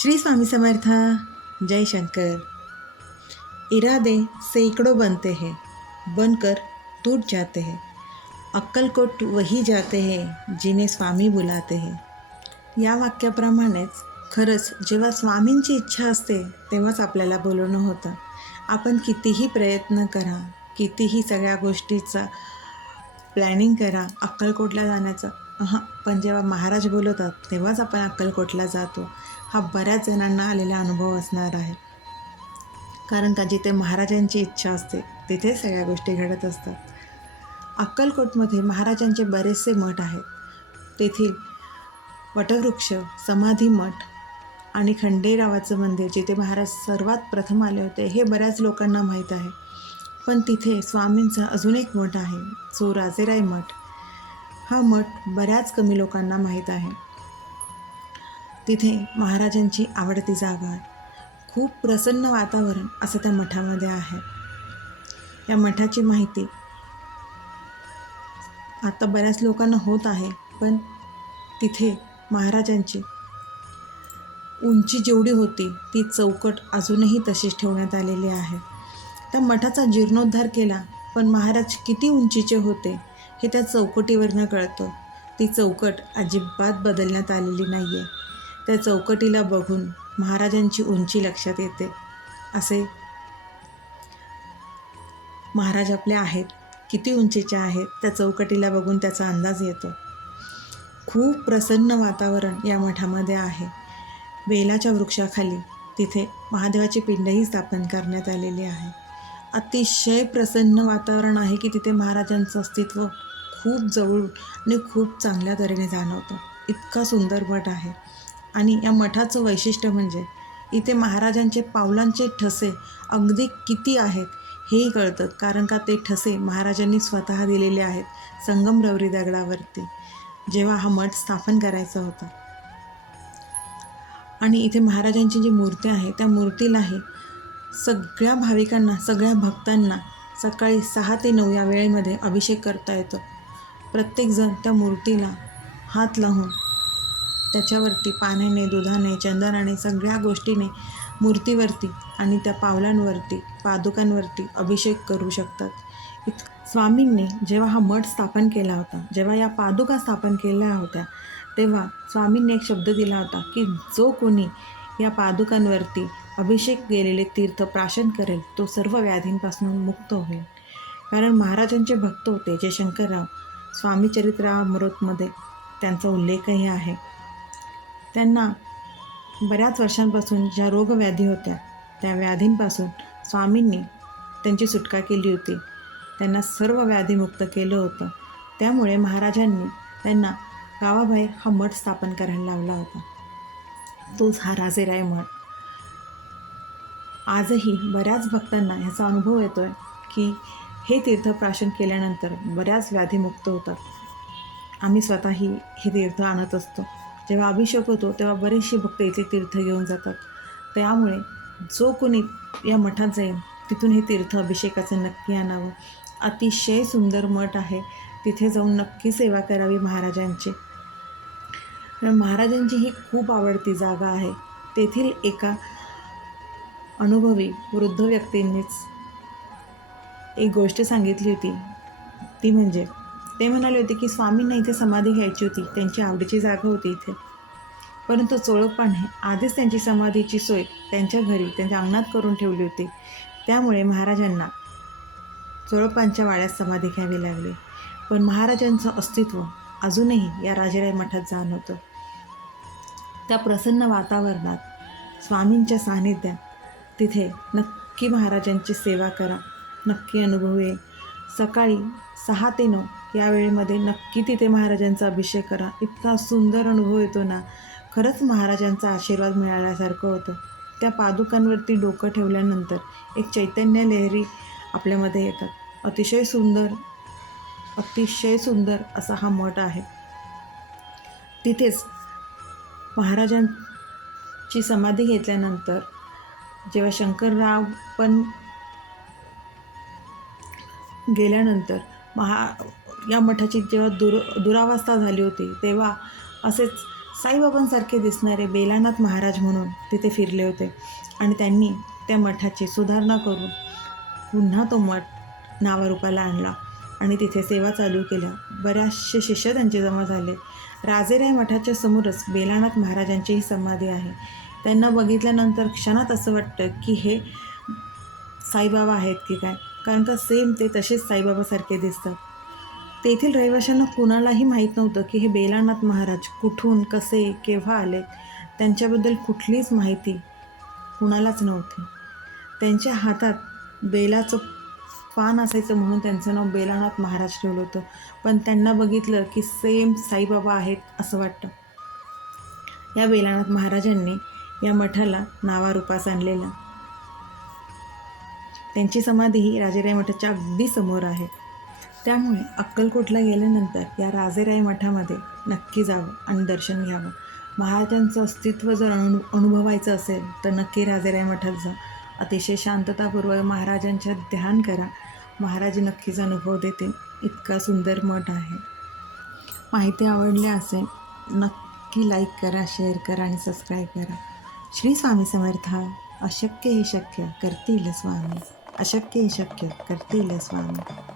श्री स्वामी समर्थ जय शंकर. इरादे सैकड़ों बनते हैं बनकर टूट जाते हैं. अक्कलकोट वही जाते हैं जिन्हें स्वामी बुलाते हैं. या वाक्याप्रमाणेच खरंच जेव्हा स्वामींची इच्छा असते तेव्हाच आपल्याला बोलवणं होतं. आपण कितीही प्रयत्न करा कितीही सगळ्या गोष्टीचा प्लॅनिंग करा अक्कलकोटला जाण्याचं. हां पण जेव्हा महाराज बोलवतात तेव्हाच आपण अक्कलकोटला जातो. हा बऱ्याच जणांना आलेला अनुभव असणार आहे. कारण का जिथे महाराजांची इच्छा असते तिथे सगळ्या गोष्टी घडत असतात. अक्कलकोटमध्ये महाराजांचे बरेचसे मठ आहेत. तेथील वटवृक्ष समाधी मठ आणि खंडेरावाचं मंदिर जिथे महाराज सर्वात प्रथम आले होते हे बऱ्याच लोकांना माहीत आहे. पण तिथे स्वामींचा अजून एक मठ आहे जो राजेराय मठ. हा मठ बऱ्याच कमी लोकांना माहीत आहे. तिथे महाराजांची आवडती जागा खूप प्रसन्न वातावरण असं त्या मठामध्ये आहे. या मठाची माहिती आता बऱ्याच लोकांना होत आहे पण तिथे महाराजांची उंची जेवढी होती ती चौकट अजूनही तशीच ठेवण्यात आलेली आहे. त्या मठाचा जीर्णोद्धार केला पण महाराज किती उंचीचे होते हे त्या चौकटीवरनं कळतं. ती चौकट अजिबात बदलण्यात आलेली नाही आहे त्या चौकटीला बघून महाराजांची उंची लक्षात येते. असे महाराज आपले आहेत. किती उंचीचे आहेत? त्या चौकटीला बघून त्याचा अंदाज येतो. खूप प्रसन्न वातावरण या मठामध्ये आहे. बेलाच्या वृक्षाखाली तिथे महादेवाची पिंडही स्थापन करण्यात आलेली आहे. अतिशय प्रसन्न वातावरण आहे की तिथे महाराजांचं अस्तित्व खूप जवळ आणि खूप चांगल्या तऱ्हेने जाणवतं. इतका सुंदर मठ आहे. आणि या मठाचं वैशिष्ट्य म्हणजे इथे महाराजांचे पावलांचे ठसे अगदी किती आहेत हेही कळतं. कारण का ते ठसे महाराजांनी स्वतः दिलेले आहेत संगमरवरी दगडावरती जेव्हा हा मठ स्थापन करायचा होता. आणि इथे महाराजांची जी मूर्ती आहे त्या मूर्तीलाही सगळ्या भाविकांना सगळ्या भक्तांना सकाळी सहा ते नऊ या वेळेमध्ये अभिषेक करता येतो. प्रत्येकजण त्या मूर्तीला हात लावून त्याच्यावरती पाण्याने दुधाने चंदनाने सगळ्या गोष्टीने मूर्तीवरती आणि त्या पावलांवरती पादुकांवरती अभिषेक करू शकतात. इत स्वामींनी जेव्हा हा मठ स्थापन केला होता जेव्हा या पादुका स्थापन केल्या होत्या तेव्हा स्वामींनी एक शब्द दिला होता की जो कोणी या पादुकांवरती अभिषेक गेलेले तीर्थ प्राशन करेल तो सर्व व्याधींपासून मुक्त होईल. कारण महाराजांचे भक्त होते जे शंकरराव स्वामी चरित्रामृतमध्ये त्यांचा उल्लेखही आहे. त्यांना बऱ्याच वर्षांपासून ज्या रोगव्याधी होत्या त्या व्याधींपासून स्वामींनी त्यांची सुटका केली होती. त्यांना सर्व व्याधीमुक्त केलं होतं. त्यामुळे महाराजांनी त्यांना गावाबाहेर हा मठ स्थापन करायला लावला होता. तोच हा राजेराय मठ. आजही बऱ्याच भक्तांना ह्याचा अनुभव येतो आहे की हे तीर्थ प्राशन केल्यानंतर बऱ्याच व्याधीमुक्त होतात. आम्ही स्वतःही हे तीर्थ आणत असतो. जेव्हा अभिषेक होतो तेव्हा बरेचसे भक्त इथे तीर्थ घेऊन जातात. त्यामुळे जो कोणी या मठात जाईल तिथून हे तीर्थ अभिषेकाचं नक्की आणावं. अतिशय सुंदर मठ आहे. तिथे जाऊन नक्की सेवा करावी महाराजांची. महाराजांची ही खूप आवडती जागा आहे. तेथील एका अनुभवी वृद्ध व्यक्तींनीच एक गोष्ट सांगितली होती. ती म्हणजे ते म्हणाले होते की स्वामींना इथे समाधी घ्यायची होती. त्यांची आवडीची जागा होती इथे. परंतु चोळप्पाने आधीच त्यांची समाधीची सोय त्यांच्या घरी त्यांच्या अंगणात करून ठेवली होती. त्यामुळे महाराजांना चोळप्पांच्या वाड्यात समाधी घ्यावी लागली. पण महाराजांचं अस्तित्व अजूनही या राजेराय मठात जाणवतं त्या प्रसन्न वातावरणात स्वामींच्या सान्निध्यात तिथे नक्की महाराजांची सेवा करा. नक्की अनुभव ये. सकाळी सहा ते नऊ या वेळेमध्ये नक्की तिथे महाराजांचा अभिषेक करा. इतका सुंदर अनुभव येतो ना. खरंच महाराजांचा आशीर्वाद मिळाल्यासारखं होतं. त्या पादुकांवरती डोकं ठेवल्यानंतर एक चैतन्य लहरी आपल्यामध्ये येतात. अतिशय सुंदर अतिशय सुंदर असा हा मठ आहे. तिथेच महाराजांची समाधी घेतल्यानंतर जेव्हा शंकरराव पण गेल्यानंतर महा या मठाची जेव्हा दुर दुरावस्था झाली होती तेव्हा असेच साईबाबांसारखे दिसणारे बेलानाथ महाराज म्हणून तिथे फिरले होते. आणि त्यांनी त्या मठाची सुधारणा करून पुन्हा तो मठ नावारूपाला आणला आणि तिथे सेवा चालू केल्या. बऱ्याचशे शिष्य त्यांचे जमा झाले. राजेराय मठाच्या समोरच बेलानाथ महाराजांचीही समाधी आहे. त्यांना बघितल्यानंतर क्षणात असं वाटतं की हे साईबाबा आहेत की काय? कारण का सेम ते तसेच साईबाबासारखे दिसतात. तेथील रहिवाशांना कुणालाही माहीत नव्हतं की हे बेलानाथ महाराज कुठून कसे केव्हा आले. त्यांच्याबद्दल कुठलीच माहिती कुणालाच नव्हती. त्यांच्या हातात बेलाचं पान असायचं म्हणून त्यांचं नाव बेलानाथ महाराज ठेवलं होतं. पण त्यांना बघितलं की सेम साईबाबा आहेत असं वाटतं. या बेलानाथ महाराजांनी या मठाला नावारूपास आणलेलं. त्यांची समाधी ही राजेराय मठाच्या अगदी समोर आहे. त्यामुळे अक्कलकोटला गेल्यानंतर या राजेराय मठामध्ये नक्की जावं आणि दर्शन घ्यावं. महाराजांचं अस्तित्व जर अनु अनुभवायचं असेल तर नक्की राजेराय मठात जा. अतिशय शांततापूर्वक महाराजांच्या ध्यान करा. महाराज नक्कीच अनुभव देतील. इतका सुंदर मठ आहे. माहिती आवडली असेल नक्की लाईक करा शेअर करा आणि सबस्क्राईब करा. श्री स्वामी समर्थ. अशक्य हे शक्य करतील स्वामी. अशक्य हे शक्य करतील स्वामी.